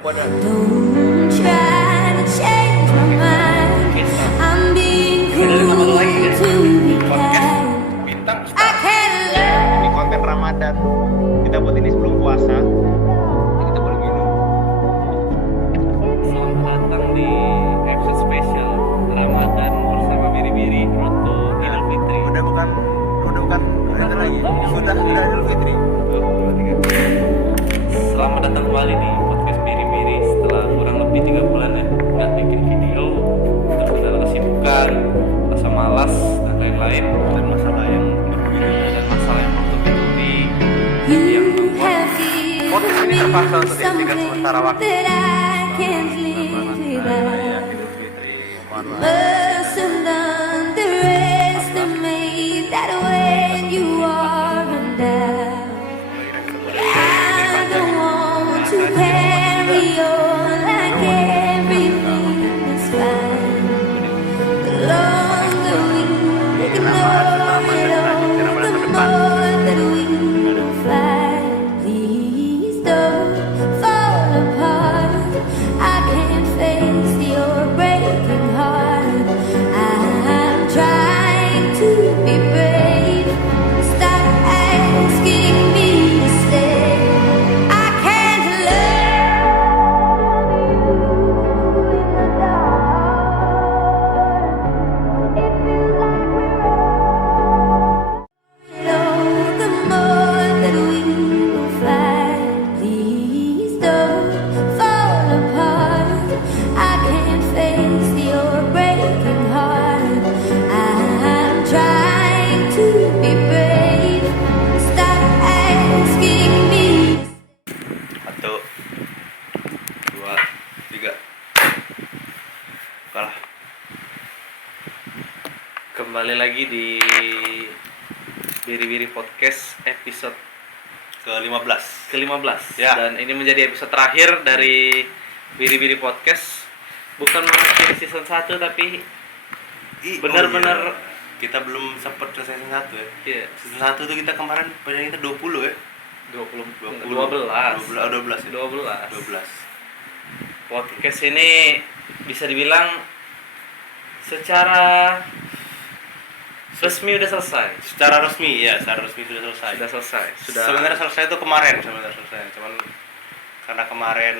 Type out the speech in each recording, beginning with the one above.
Don't try to change my mind. I'm being cruel to be kind. Bintang I can't love. ini konten Ramadan. Kita buat ini sebelum puasa. Kita boleh minum. Selamat datang di episode spesial Ramadan bersama Biri-Biri Roto Idul Fitri. Udah bukan itu lagi. Sudah Idul Fitri. Selamat datang kembali di podcast Biri-Biri setelah kurang lebih 3 bulan ya nggak bikin video terkendala kesibukan, rasa malas dan lain-lain Dan masalah yang menutupi You yang membuat have given podcast ini me terpaksa untuk dihentikan something sementara waktu. that I can't live without. Idul Fitri. Mohon maaf. Mustn't underestimate that when you are in doubt. I don't want to carry on like everything is fine. The longer we ignore it all, the more that we will fight. Please don't fall apart. I can't face your breaking heart. I'm trying to be brave. Stop asking me to stay. I can't love you in the dark. It feels like we're all the more that we will fight. Please don't fall apart. I can't face your breaking heart. I'm trying to be brave. Stop asking me. 1, 2, 3. Kalah. kembali lagi di Biri-Biri Podcast episode ke-15. ke-15 Ya. dan ini menjadi episode terakhir dari Biri-Biri Podcast. Bukan mengakhiri season 1 tapi benar-benar Oh, iya. Kita belum sempat selesai season 1 ya. iya, Season 1 tuh kita kemarin pada kita 20 ya. 12 12 ya. 12 podcast ini bisa dibilang secara resmi udah selesai. Secara resmi ya, secara resmi sudah selesai. Sudah Sebenarnya selesai itu kemarin sebenarnya selesai. Cuman karena kemarin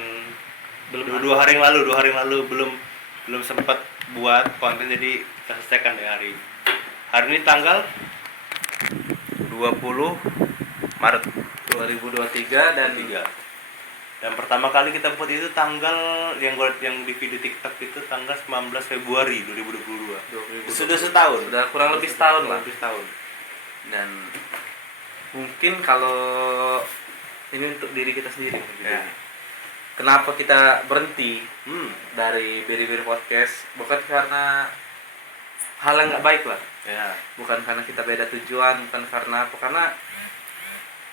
belum dua hari yang lalu belum sempat buat konten, jadi kita selesaikan di hari ini. Hari ini tanggal 20 Maret 2023 dan 3. Dan pertama kali kita buat itu tanggal yang di video TikTok itu tanggal 19 Februari 2022. 2022. Sudah setahun. Sudah kurang lebih setahun lah. Lebih setahun. Dan mungkin kalau ini untuk diri kita sendiri Ya. kenapa kita berhenti Hmm. dari Biri-Biri Podcast? Bukan karena hal yang nggak baik lah, Ya. bukan karena kita beda tujuan, bukan karena apa,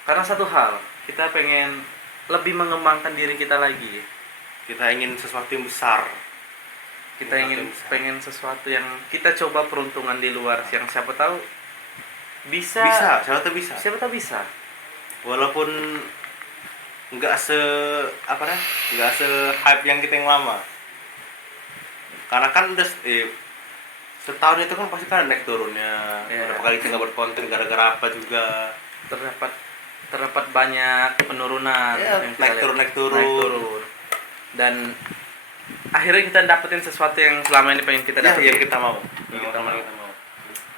karena satu hal, kita pengen lebih mengembangkan diri kita lagi. Kita ingin sesuatu yang besar. Kita pengen sesuatu yang kita coba peruntungan di luar, yang siapa tahu bisa. Siapa tahu bisa. Walaupun nggak hype yang kita yang lama. Karena kan udah setahun itu kan pasti kan naik turunnya. Ya. Berapa kali kita nggak berkonten gara-gara apa juga. terdapat banyak penurunan, Ya, yang kita naik lihat. turun. Dan akhirnya kita dapetin sesuatu yang selama ini pengen kita Ya, dapetin. yang kita mau. Yang kita mau.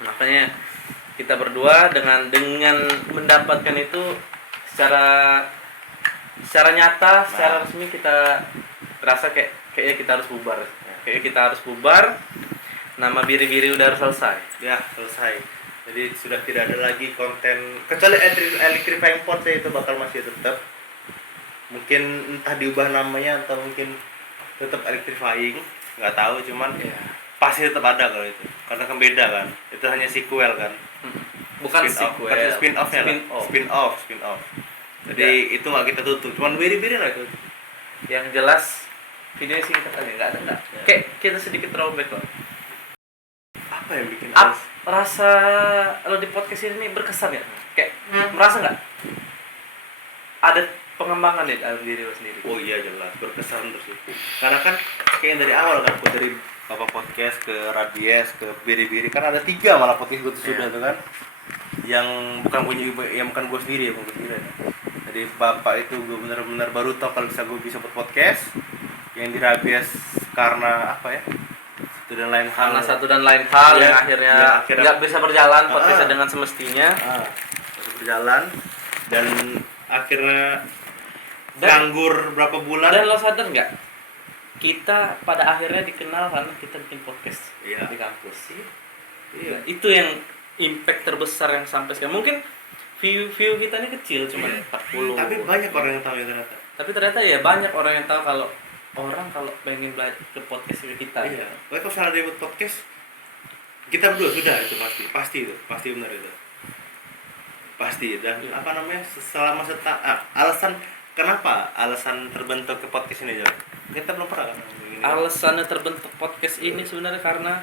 Makanya kita berdua dengan mendapatkan itu secara nyata, secara resmi kita rasa kayaknya kita harus bubar. Kayaknya kita harus bubar. Nama Biri-Biri udah harus selesai. Ya, selesai. Jadi sudah tidak ada lagi konten, kecuali Electrifying Pod itu bakal masih tetap. Mungkin entah diubah namanya atau mungkin tetap Electrifying, nggak tahu, cuman Ya. pasti tetap ada kalau itu. Karena kan beda kan. Itu hanya sequel kan. Bukan Spin-off. sequel. Bukan spin-off-nya lah. Spin-off. Spin-off. Jadi itu nggak kita tutup, cuman biri-biri lah itu. Yang jelas videonya singkat aja, nggak ada. Ya. Kayak kita sedikit throwback loh. Apa yang bikin Rasa lo di podcast ini berkesan ya? Kayak merasa nggak ada pengembangan dalam diri lo sendiri. Oh iya jelas berkesan terus itu. Karena kan kayak dari awal kan, gua dari Papa Podcast ke Rabies ke Biri-Biri kan ada 3 malah podcast gue tuh sudah tuh kan. Yang bukan punya ibu, yang bukan gue sendiri ya, bukan gue sendiri. Jadi bapak itu gue benar-benar baru tahu kalau bisa gue bisa buat podcast. Yang di Rabies karena apa ya? Karena satu dan lain hal ya, yang akhirnya nggak bisa berjalan podcastnya dengan semestinya. Bisa berjalan dan akhirnya nganggur berapa bulan. Dan lo sadar nggak? Kita pada akhirnya dikenal karena kita bikin podcast di kampus. Iya. Nah, itu yang impact terbesar yang sampai sekarang. Mungkin view kita ini kecil, cuma 40. Tapi banyak orang yang tahu ya ternyata. Tapi ternyata ya banyak orang yang tahu kalau pengen belajar ke podcast kita. Iya. Kalau salah dia buat podcast, kita berdua sudah itu pasti benar itu. Pasti dan apa namanya selama alasan terbentuk ke podcast ini Jon? Kita belum pernah kan? Alasannya terbentuk podcast ini sebenarnya karena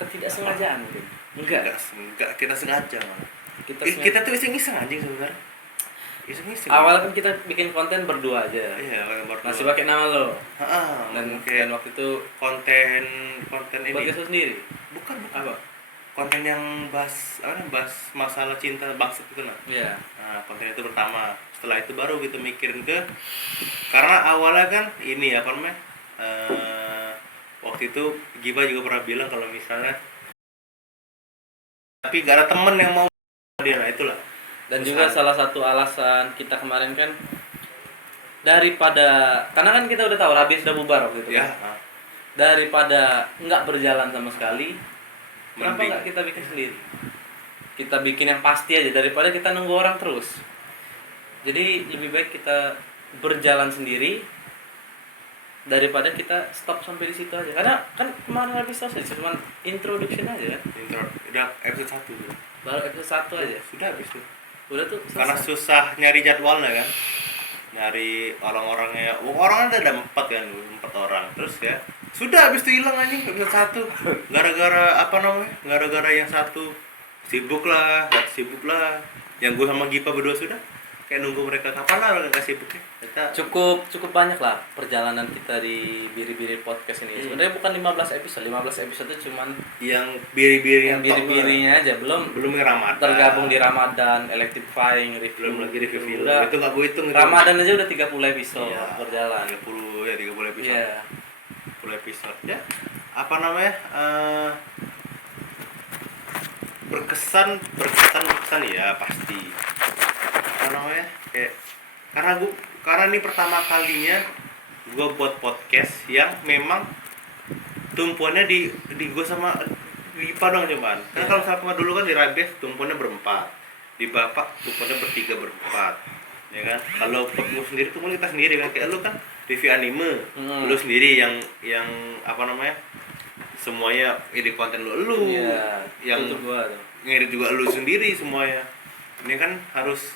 ketidaksengajaan mungkin. Enggak, kita sengaja malah. Kita tuh iseng-iseng anjing sebenarnya. Iseng-iseng. Awal kan kita bikin konten berdua aja. Iya, berdua. Masih pakai nama lo. Dan waktu itu konten ini. podcast lo sendiri. Bukan. Apa? Konten yang bahas masalah cinta bangsat itu nah. Iya. Nah, konten itu pertama. Setelah itu baru kita mikirin karena awalnya kan ini apa namanya? Waktu itu Giba juga pernah bilang kalau misalnya tapi gak ada temen yang mau dia, nah itulah. Dan juga salah satu alasan kita kemarin kan daripada karena kan kita udah tahu Rabi sudah bubar waktu itu ya, kan. Daripada nggak berjalan sama sekali, kenapa nggak kita bikin sendiri? Kita bikin yang pasti aja daripada kita nunggu orang terus. Jadi lebih baik kita berjalan sendiri daripada kita stop sampai di situ aja. Karena kan kemarin habis selesai cuma introduction aja kan. Udah episode 1 tuh. Baru episode 1 aja. Sudah habis tuh. Udah tuh selesai. Karena susah nyari jadwalnya kan. Nyari orang-orangnya. Orang ada 4 kan, 4 orang. Terus ya sudah habis tuh hilang anjing episode 1. Gara-gara apa namanya? Gara-gara yang satu sibuk lah. Yang gue sama Gipa berdua sudah kayak nunggu mereka kapan lah mereka sibuknya. Cukup banyak lah perjalanan kita di Biri-Biri Podcast ini. Sebenarnya bukan 15 episode. 15 episode itu cuman yang biri-birinya aja, belum yang Ramadan. Tergabung di Ramadan, electrifying, review. Belum lagi review film. Udah, itu enggak gue hitung itu. Ramadan aja udah 30 episode berjalan. 30 episode. Iya. 30 episode ya. Apa namanya? Berkesan ya pasti. Apa namanya? Kayak karena ini pertama kalinya gue buat podcast yang memang tumpuannya di gue sama Lipa dong cuman. Karena kalau sama dulu kan di Rabies tumpuannya berempat, di Bapak tumpuannya berempat, ya kan. Kalau podcast sendiri tuh kita sendiri kan, kayak lu kan review anime, lu sendiri yang apa namanya semuanya edit konten lu, yang ngedit juga lu sendiri semuanya. Ini kan harus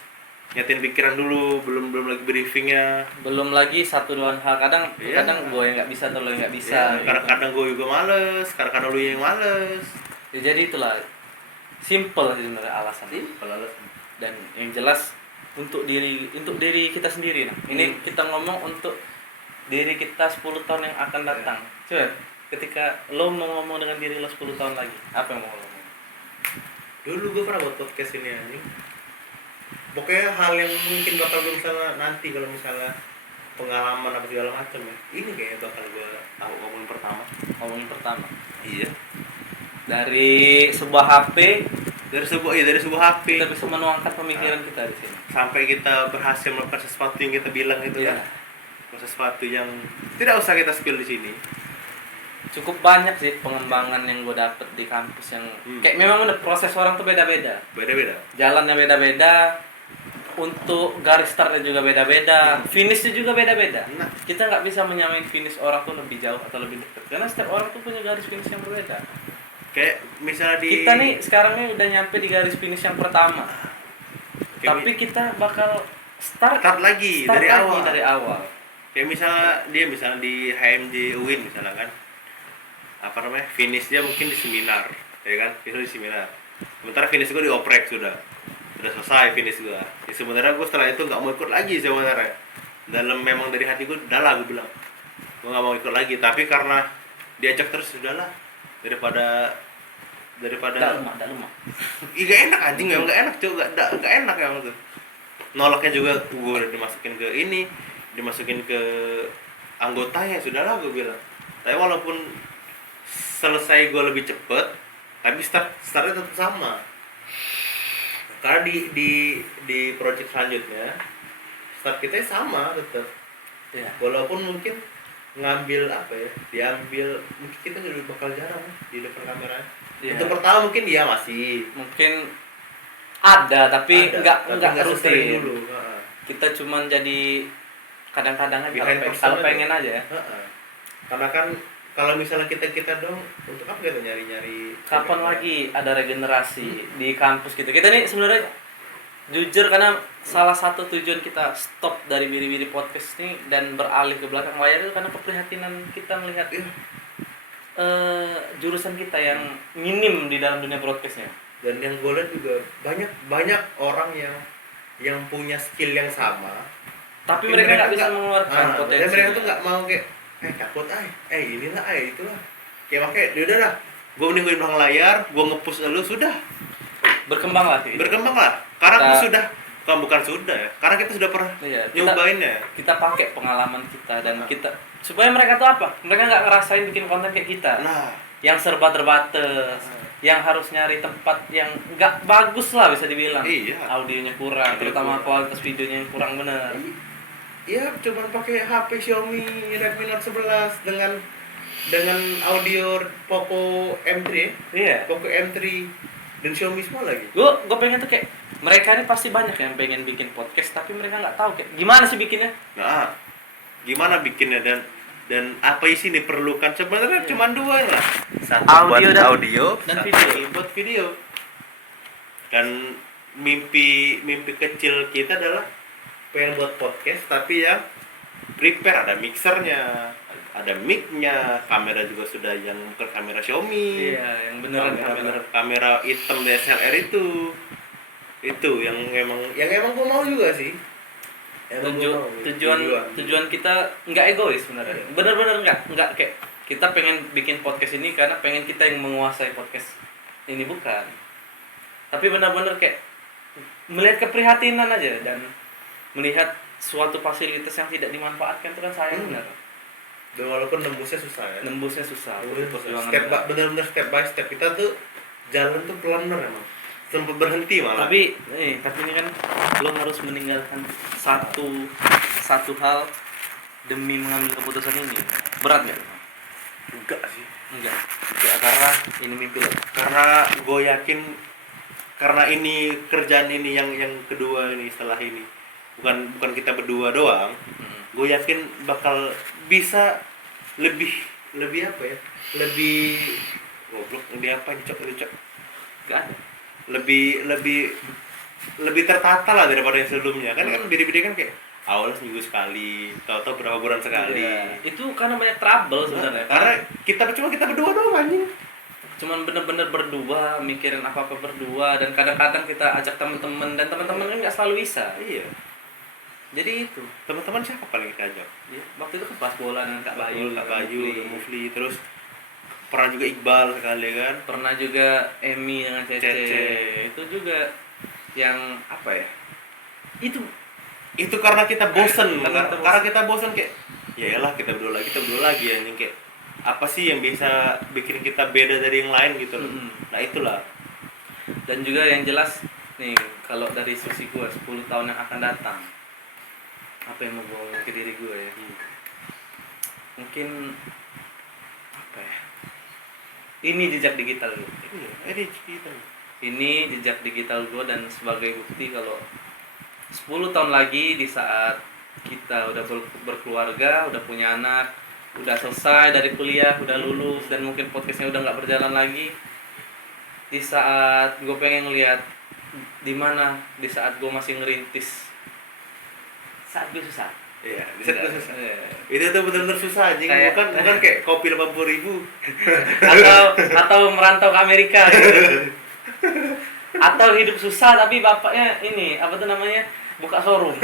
nyatain pikiran dulu, belum lagi briefingnya, belum lagi satu dua hal. Kadang gue yang nggak bisa atau lo yang nggak bisa. Kadang gue juga males, kadang lu yang males. Ya, jadi itulah simple sih sebenarnya alasan. Dan yang jelas untuk diri kita sendiri. Nah, ini kita ngomong untuk diri kita 10 tahun yang akan datang. Coba ketika lo mau ngomong dengan diri lo 10 tahun lagi, apa yang mau lo ngomong? Dulu gue pernah buat podcast ini anjing. Pokoknya hal yang mungkin bakal gue misalnya nanti kalau misalnya pengalaman apa segala macam ya. Ini kayaknya bakal gue ngomongin pertama. Iya. Dari sebuah HP, dari sebuah HP kita bisa menuangkan pemikiran kita di sini. Sampai kita berhasil melakukan sesuatu yang kita bilang itu kan. Sesuatu yang tidak usah kita spill di sini. Cukup banyak sih pengembangan yang gue dapet di kampus yang kayak memang udah proses orang tuh beda-beda. Jalannya beda-beda. Untuk garis startnya juga beda-beda, finishnya juga beda-beda. Kita nggak bisa menyamain finish orang tuh lebih jauh atau lebih dekat karena setiap orang tuh punya garis finish yang berbeda. Kayak misalnya kita nih sekarang nih udah nyampe di garis finish yang pertama, tapi kita bakal start lagi dari awal. Kayak misalnya di HMJ UIN misalnya kan, apa namanya finishnya mungkin di seminar, ya kan? Itu di seminar. Sementara finish gue di oprek sudah. udah selesai finish gue. Ya, sebenarnya gue setelah itu nggak mau ikut lagi sebenarnya. Memang dari hati gue, udah lah gue bilang, gue nggak mau ikut lagi. Tapi karena diajak terus, sudahlah, daripada Dak lemah. Ih, gak enak anjing, memang gak enak cuy, gak enak memang tuh. Nolaknya juga gue udah dimasukin ke ini, dimasukin ke anggotanya, sudahlah gue bilang. Tapi walaupun selesai gue lebih cepet, tapi startnya tetap sama. Karena di project selanjutnya start kita sama tetap. Iya. Walaupun mungkin ngambil apa ya, diambil mungkin kita juga bakal jarang di depan kamera. Iya. Untuk pertama mungkin dia masih Mungkin ada tapi ada, nggak sesering rutin. dulu. Heeh. Kita cuman jadi kadang-kadang aja Behind kalau person pengen aja. aja. Heeh. Karena kan kalau misalnya kita dong untuk apa kita nyari-nyari Kapan lagi ada regenerasi di kampus gitu. Kita nih sebenarnya jujur karena salah satu tujuan kita stop dari Biri-Biri Podcast ini dan beralih ke belakang layar itu karena keprihatinan kita melihat jurusan kita yang minim di dalam dunia broadcastnya. Dan yang gue lihat juga banyak orang yang punya skill yang sama, Tapi mereka nggak bisa mengeluarkan potensi. Dan mereka tuh nggak mau kayak takut inilah itulah. Kayak makanya yaudah lah, gue mending gue di belakang layar, gue nge-push lu sudah. Berkembang lah gitu. Berkembang lah. Karena bukan sudah ya. Karena kita sudah pernah nyobainnya. Kita pakai pengalaman kita dan kita supaya mereka tuh apa? Mereka nggak ngerasain bikin konten kayak kita. Nah, yang serba terbatas, yang harus nyari tempat yang nggak bagus lah bisa dibilang. Iya. Audionya kurang, terutama kualitas videonya yang kurang bener. Iya, cuman pakai HP Xiaomi Redmi Note 11 dengan audio Poco M3 ya. Iya. Poco M3 dan Xiaomi semua lagi. Gue pengen tuh kayak mereka ini pasti banyak yang pengen bikin podcast tapi mereka nggak tahu kayak gimana sih bikinnya. Nah, gimana bikinnya dan apa isi diperlukan sebenarnya cuma dua lah. Satu Audio buat audio dan satu video. buat video. Dan mimpi kecil kita adalah pengen buat podcast tapi yang prepare, ada mixernya, ada mic-nya, kamera juga sudah yang bukan kamera Xiaomi. Iya, yang beneran kamera hitam DSLR itu yang emang gue mau juga sih. Tujuan kita nggak egois sebenarnya. Bener-bener nggak kayak kita pengen bikin podcast ini karena pengen kita yang menguasai podcast ini, bukan. Tapi benar-benar kayak melihat keprihatinan aja dan melihat suatu fasilitas yang tidak dimanfaatkan itu kan sayang benar. Dan walaupun nembusnya susah ya. Nembusnya susah. Bener-bener step by step kita tuh jalan tuh pelan emang. Sempat berhenti malah. Tapi ini kan lo harus meninggalkan satu hal demi mengambil keputusan ini. Berat nggak? Enggak sih. Enggak. Karena ini mimpi lo. Karena gue yakin karena ini kerjaan ini yang kedua ini setelah ini. Bukan kita berdua doang. Gue yakin bakal bisa lebih apa ya? Lebih goblok, lebih apa nih, Cok? Enggak ada. Lebih tertata lah daripada yang sebelumnya. Kan beda-beda kan kayak awalnya seminggu sekali, tahu-tahu berapa bulan sekali. Ya, itu karena banyak trouble sebenarnya. Karena kita berdua doang anjing. Cuman bener-bener berdua, mikirin apa-apa berdua, dan kadang-kadang kita ajak teman-teman dan teman-teman kan nggak selalu bisa. Iya. Jadi itu Teman-teman siapa paling kita ajak? ya, waktu itu kan pas bola dengan Kak Bayu, Mufli, terus pernah juga Iqbal sekali kan. pernah juga Emi dengan Cece. Itu juga yang apa ya? Itu karena kita bosen. Karena kita bosen kayak ya elah kita berdua lagi anjing, kayak apa sih yang bisa bikin kita beda dari yang lain gitu loh. Nah itulah. Dan juga yang jelas nih, kalau dari sisi gue 10 tahun yang akan datang, apa yang mau gue ke diri gue ya, mungkin apa ya, ini jejak digital gue. Ini jejak digital gue, dan sebagai bukti kalau 10 tahun lagi di saat kita udah berkeluarga, udah punya anak, udah selesai dari kuliah, udah lulus, dan mungkin podcastnya udah nggak berjalan lagi, di saat gue pengen ngeliat di mana di saat gue masih ngerintis, saat gue susah. Iya, di saat gue susah. Itu tuh benar-benar susah anjing. Bukan kayak kopi 80.000 atau merantau ke Amerika gitu. Atau hidup susah tapi bapaknya ini apa tuh namanya buka showroom.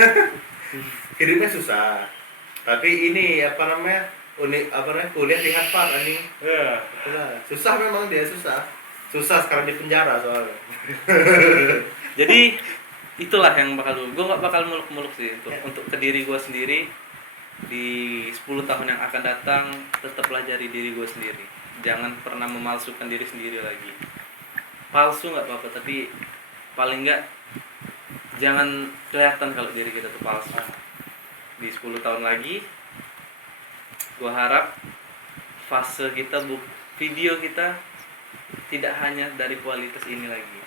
Hidupnya susah. Tapi ini apa namanya? Kuliah di Harvard anjing. Iya. Itulah. Susah memang dia susah. Susah sekarang di penjara soalnya. Jadi itulah yang bakal gue nggak bakal muluk-muluk sih untuk ke diri gue sendiri di 10 tahun yang akan datang. Tetap pelajari diri gue sendiri, jangan pernah memalsukan diri sendiri lagi. Palsu nggak apa-apa, tapi paling nggak jangan kelihatan kalau diri kita tuh palsu. Di 10 tahun lagi gue harap fase kita video kita tidak hanya dari kualitas ini lagi,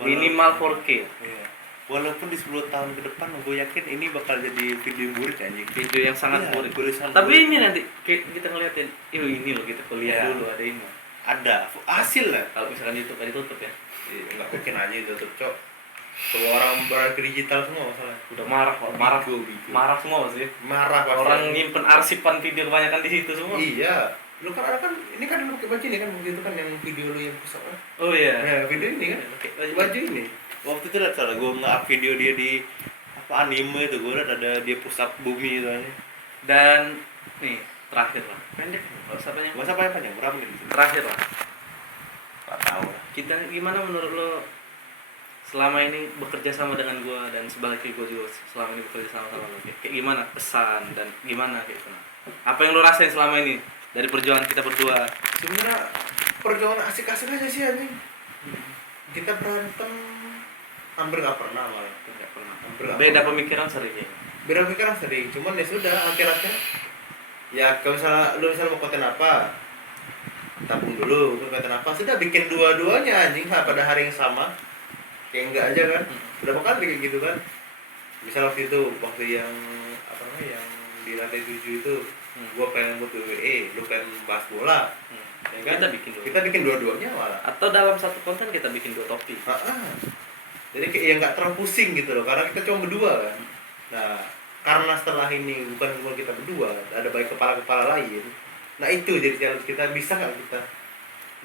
minimal 4K. Iya. Walaupun di 10 tahun ke depan gue yakin ini bakal jadi video buruk anjing. Video yang sangat Iya, buruk. video sangat Tapi buruk. ini nanti kita ngeliatin, ini loh kita kuliah Iya. dulu ada ini. Ada hasil lah. Kalau misalkan YouTube kan ditutup ya. Enggak mungkin aja itu tuh, Cok. Semua orang beralih ke digital semua masalah. Udah marah kok, Bigo. marah semua sih. Marah pasti. Orang nyimpen arsipan video kebanyakan di situ semua. Iya. Lu kan ada kan ini kan lu pakai baju ini kan waktu itu kan yang video lu yang pusat kan. Oh iya. Nah, video ini kan. Oke, Baju ini. Waktu itu lihat salah gue nge-up video dia di apa anime itu gue lihat ada dia push up bumi itu aja. Dan nih terakhir lah. Pendek, nggak usah banyak. Gak usah panjang, berapa menit? Terakhir lah. Gak tahu lah. Kita gimana menurut lo selama ini bekerja sama dengan gue dan sebaliknya gue juga selama ini bekerja sama lo kayak gimana pesan dan gimana kayak gitu. Apa yang lo rasain selama ini dari perjuangan kita berdua? Sebenarnya perjuangan asik-asik aja sih anjing. Kita berantem hampir gak pernah malah. Nggak pernah. Hampir nggak Beda pernah. pemikiran sering ya. Beda pikiran sering, cuman ya sudah akhir-akhir ya kalau misalnya lu misalnya mau konten apa tabung dulu, mau konten apa sudah bikin dua-duanya anjing pada hari yang sama kayak enggak aja kan. Berapa kali kayak gitu kan, misal waktu yang apa namanya yang di lantai 7 itu gua pengen buat WWE, lu pengen bahas bola ya kan? Kita bikin dua-duanya malah. Atau dalam satu konten kita bikin 2 topik. Jadi kayak yang nggak terlalu pusing gitu loh, karena kita cuma berdua kan. Nah, karena setelah ini bukan cuma kita berdua, ada banyak kepala-kepala lain. Nah itu jadi challenge kita, bisa nggak kita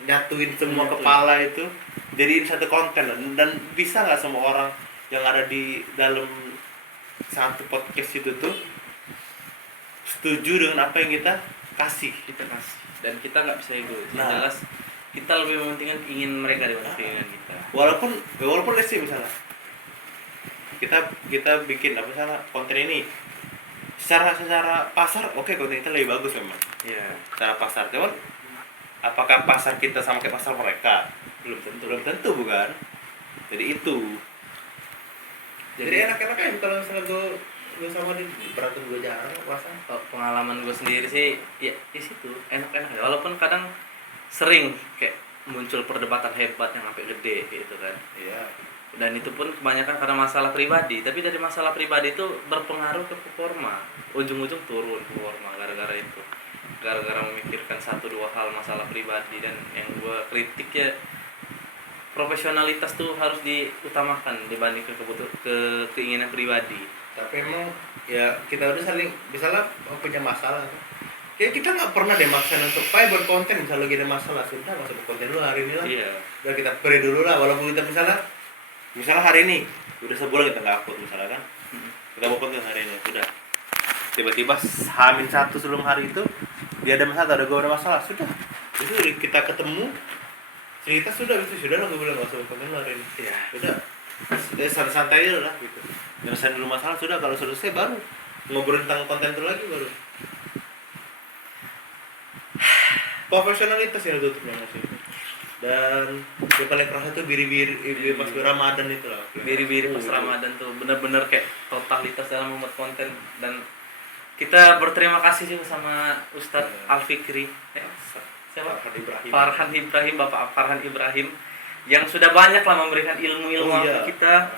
nyatuin semua kepala itu jadi satu konten, dan bisa nggak semua orang yang ada di dalam satu podcast itu tuh setuju dengan apa yang kita kasih. Dan kita nggak bisa egois. Nah. Jelas kita lebih mementingkan ingin mereka daripada keinginan kita. Walaupun sih misalnya kita bikin apa misalnya konten ini secara pasar oke, konten kita lebih bagus memang. Iya. Secara pasar, cuman apakah pasar kita sama kayak pasar mereka? Belum tentu bukan. Jadi itu. Jadi enak-enak aja kalau misalnya gue sama dia berantem gue jarang puasa. Pengalaman gue sendiri sih ya di situ enak-enak. Walaupun kadang sering kayak muncul perdebatan hebat yang sampai gede gitu kan. Iya. Dan itu pun kebanyakan karena masalah pribadi, tapi dari masalah pribadi itu berpengaruh ke performa. Ujung-ujung turun performa gara-gara itu. Gara-gara memikirkan 1-2 hal masalah pribadi. Dan yang gue kritik ya profesionalitas tuh harus diutamakan dibanding ke keinginan pribadi. Tapi emang ya kita udah saling misalnya punya masalah ya kita nggak pernah deh maksain untuk buat konten, misalnya lagi ada masalah sudah masuk konten dulu hari ini lah. Iya. Udah kita beri dulu lah, walaupun kita misalnya hari ini udah sebulan kita nggak upload misalnya kan, kita mau konten hari ini sudah tiba-tiba H-1 sebelum hari itu dia ada masalah, ada gue ada masalah, sudah itu kita ketemu cerita sudah lah, gue bilang nggak usah konten dulu hari ini. Iya. Udah santai aja lah gitu, nyelesain dulu masalah, sudah kalau selesai baru ngobrol tentang konten itu lagi baru. Profesionalitas yang tutupnya masih. Dan yang paling kerasa tuh biri-biri pas Ramadan itu lah. Biri-biri pas Ramadan tuh bener-bener kayak totalitas dalam membuat konten. Dan kita berterima kasih juga sama Ustadz Al-Fikri, siapa? Farhan Ibrahim, Bapak Farhan Ibrahim, yang sudah banyak lah memberikan ilmu-ilmu ke kita.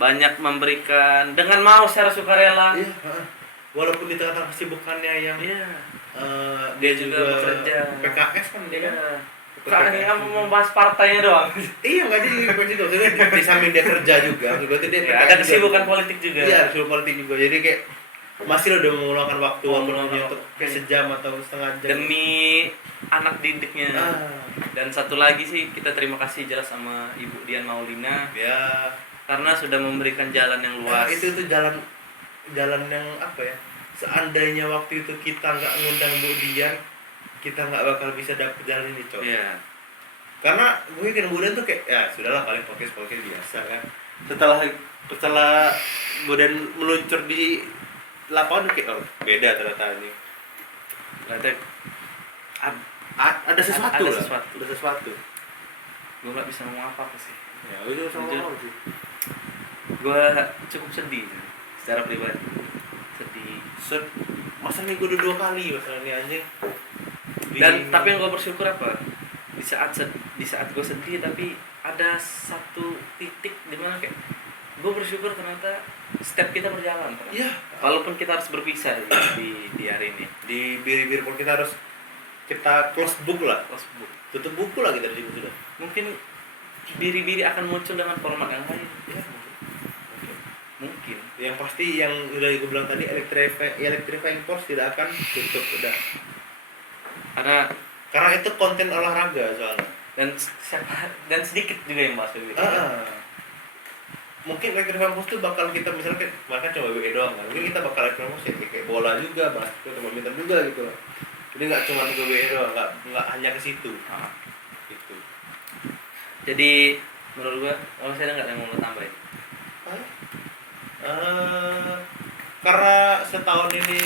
Banyak memberikan dengan mau secara sukarela. Iya, walaupun di tengah-tengah kesibukannya yang dia juga bekerja PKS kan dia kan. Karena mau membahas partainya doang. Iya, nggak jadi juga itu. Maksudnya di samping dia kerja juga, berarti dia Ya, ada kesibukan politik juga. Iya, kesibukan politik juga. Jadi kayak masih lo udah meluangkan waktu walaupun Meluangkan hanya untuk waktu. kayak sejam atau setengah jam. demi anak didiknya. Ah, Dan satu lagi sih kita terima kasih jelas sama Ibu Dian Maulina ya. karena sudah memberikan jalan yang Wah, luas. itu jalan yang apa ya? Seandainya waktu itu kita nggak ngundang Bu Dian, kita nggak bakal bisa dapet jalan ini, Cok. Iya. Karena mungkin Bu Dian tuh kayak ya sudahlah paling podcast biasa kan. Setelah Bu Dian meluncur di lapangan kayak oh, beda ternyata ini. Berarti Ada sesuatu Ada lah. sesuatu. Ada sesuatu. gue nggak bisa ngomong apa sih. Ya, itu sama Jujur. orang sih. Gue cukup sedih secara pribadi. Sedih. Masa nih gue udah 2 kali masalah ini anjing. Dan tapi yang gue bersyukur apa? Di saat gue sedih tapi ada satu titik di mana kayak gue bersyukur ternyata step kita berjalan ternyata. Iya. Walaupun kita harus berpisah di hari ini. Di bir-bir pun kita harus kita close book lah. Close book. Tutup buku lah kita di sini sudah. Mungkin biri-biri akan muncul dengan format yang lain. Ya, Mungkin. yang pasti yang udah gue bilang tadi electrifying force tidak akan tutup udah. Karena itu konten olahraga soalnya. Dan sedikit juga yang bahas begitu. Mungkin electrifying force itu bakal kita misalnya kayak bahkan cuma WWE doang kan. Mungkin kita bakal electrifying force ya, kayak bola juga, basket, badminton juga gitu lah. Jadi nggak cuma WWE doang, nggak hanya ke situ. Gitu. Jadi menurut gua, kalau saya nggak ada yang mau lo tambahin. Karena setahun ini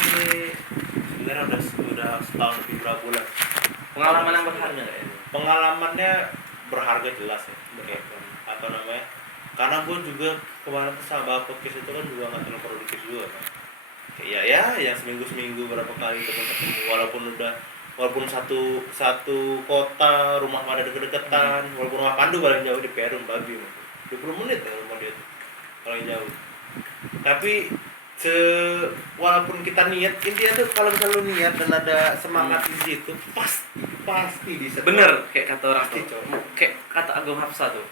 sebenarnya udah setahun lebih berapa bulan. Pengalaman yang berharga nggak ya? Pengalamannya berharga jelas ya. Kayak atau namanya? Karena gue juga kemarin tuh sama podcast itu kan juga nggak terlalu produktif juga kan. Kayak ya seminggu berapa kali ketemu walaupun satu kota rumah pada deket-deketan, walaupun rumah Pandu paling jauh di Perum Babi 20 menit ya rumah dia tuh paling jauh. Tapi walaupun kita niat intinya tuh kalau misalnya lu niat dan ada semangat di situ pasti bisa. Bener kayak kata orang Pasti, tuh, Cok. kayak kata Agung Hapsa tuh.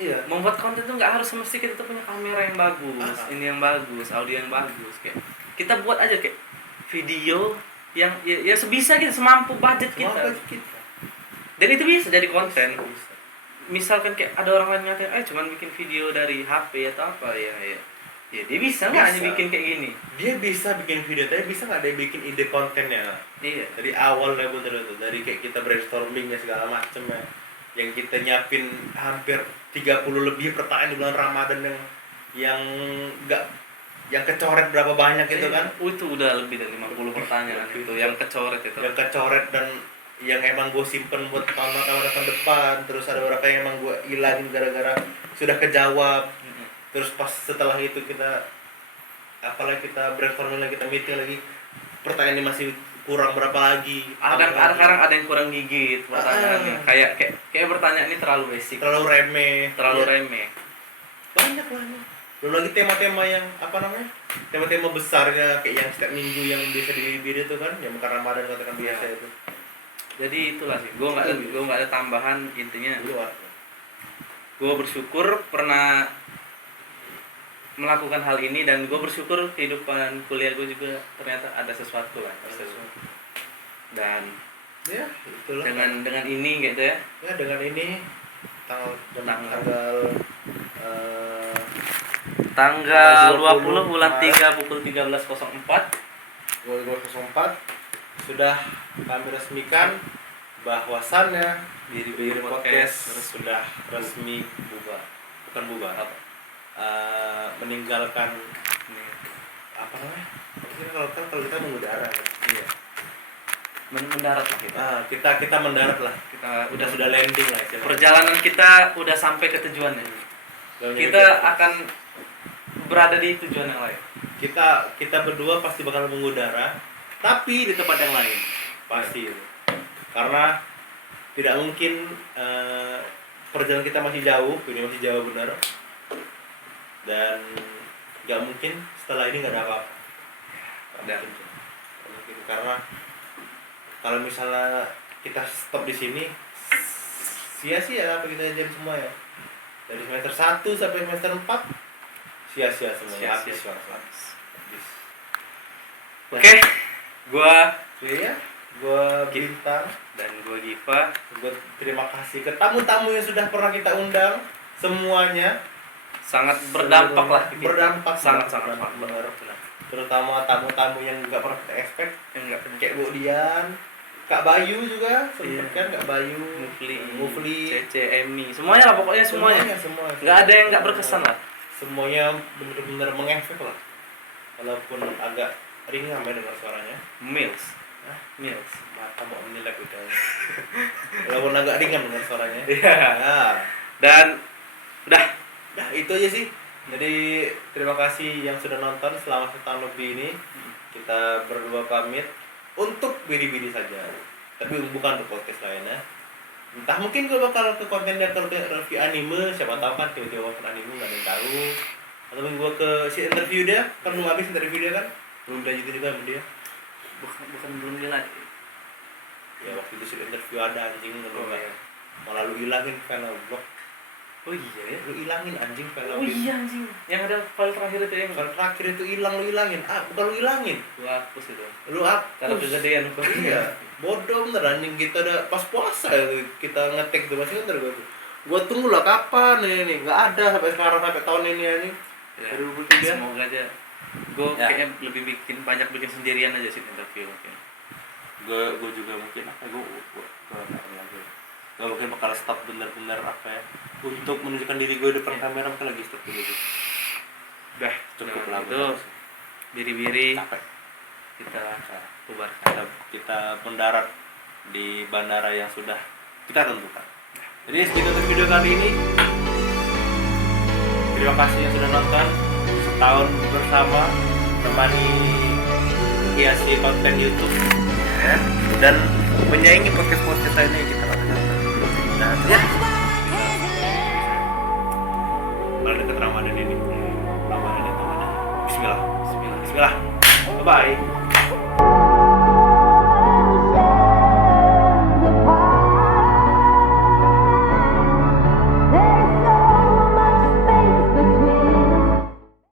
Iya. Membuat konten tuh nggak harus semesti kita tuh punya kamera yang bagus, ini yang bagus, audio yang bagus. Kayak kita buat aja kayak video yang ya sebisa kita, semampu budget kita. Dan itu bisa jadi konten. Misalkan kayak ada orang lain ngatain, cuman bikin video dari HP atau apa ya dia bisa nggak hanya bikin kayak gini. Dia bisa bikin video, tapi bisa nggak dia bikin ide kontennya? Iya. Dari awal lah betul tuh, dari kayak kita brainstorming ya segala macem ya, yang kita nyiapin hampir 30 lebih pertanyaan di bulan Ramadan yang nggak yang kecoret berapa banyak gitu kan? Itu udah lebih dari 50 pertanyaan itu yang kecoret itu. Yang kecoret dan yang emang gue simpen buat tahun depan, terus ada beberapa yang emang gue hilangin gara-gara sudah kejawab. Terus pas setelah itu kita brainstorming lagi, kita meeting lagi, pertanyaannya masih kurang berapa lagi. Kadang ada yang kurang gigit pertanyaannya. Kayak pertanyaan ini terlalu basic, terlalu remeh. Banyak. Belum lagi tema-tema yang tema-tema besarnya kayak yang setiap minggu yang biasa di video itu kan, yang bukan Ramadan katakan biasa itu. Jadi itulah sih, gue nggak ada tambahan, intinya gue bersyukur pernah melakukan hal ini, dan gue bersyukur kehidupan kuliah gue juga ternyata ada sesuatu lah, dan ya itulah dengan ini gitu ya. Ya dengan ini tanggal 20 20 bulan 3 pukul 13.04 sudah kami resmikan bahwasannya Biri podcast sudah resmi meninggalkan apa namanya? Kalau kita mengudara kan? Iya. Mendarat lah kita. Kita mendarat lah. Kita sudah landing lah istilahnya. Perjalanan kita udah sampai ke tujuannya. Kita akan berada di tujuan yang lain. Kita berdua pasti bakal mengudara, tapi di tempat yang lain pasti. Karena tidak mungkin perjalanan kita masih jauh, ini masih jauh benar. Dan nggak mungkin setelah ini nggak ada apa-apa. Mungkin karena kalau misalnya kita stop di sini sia-sia apa kita ajarin semua ya. Dari semester 1 sampai semester 4 sia-sia semuanya. Habis. Oke, gua Ya, gua Bintang. dan gua Giva. Gua terima kasih ke tamu-tamu yang sudah pernah kita undang semuanya. Sangat berdampak lah. Berdampak Sangat benar. Terutama tamu-tamu yang nggak pernah kita expect, Enggak kayak Bu Dian, Kak Bayu juga sempet Iya. kan, Kak Bayu, Mufli, Cece, Emi, semuanya lah pokoknya semuanya. semua. Nggak ada yang nggak berkesan lah. Semuanya benar-benar mengefek lah. Walaupun agak ringan ya dengar suaranya. Mills. Hah? Mills. Mata mau menilai udah. Walaupun agak ringan dengar suaranya. Iya. Ya. Dan udah. Nah, itu aja sih. Jadi terima kasih yang sudah nonton selama setahun lebih ini. Kita berdua pamit untuk bidi-bidi saja. Tapi bukan untuk podcast lainnya. Entah mungkin gue bakal ke konten dia ke review anime, siapa tahu kan tiba-tiba ke anime nggak ada yang tahu. Atau gue ke si interview dia, kan belum habis interview dia kan, belum lanjutin juga sama dia. Bukan belum nilai. Ya waktu itu si interview ada anjing Oh, iya. malah lu hilangin file blog, Oh iya ya. lu hilangin anjing file. Oh iya anjing. Yang ada file terakhir itu yang File terakhir itu hilang, lu hilangin. Bukan lu hilangin, gua hapus itu. lu Karena hapus. kegedean gua. Iya, bodoh bener anjing, kita udah pas puasa ya, kita ngetek tuh masih bener gua tuh. Gua tunggu lah kapan ini, nggak ada sampai sekarang, sampai tahun ini anjing. Ya, 2023. semoga aja. Gue Ya. kayaknya lebih banyak bikin sendirian aja sih interview mungkin. Gue juga mungkin gue lagi. Gue mungkin bakal stop bener-bener untuk menunjukkan diri gue depan kamera, mungkin lagi stop dulu. Udah Cukup dengan lah itu biri-biri capek. kita bubarkan. Kita mendarat di bandara yang sudah kita tentukan. Jadi segitu untuk video kali ini. Terima kasih yang sudah nonton. Setahun bersama menemani hiasi konten YouTube ya, dan menyaingi podcast-podcast lainnya yang kita lakukan. Nah, ya. Kalau deket Ramadan ini, Ramadan itu mana? Bismillah. Bye bye.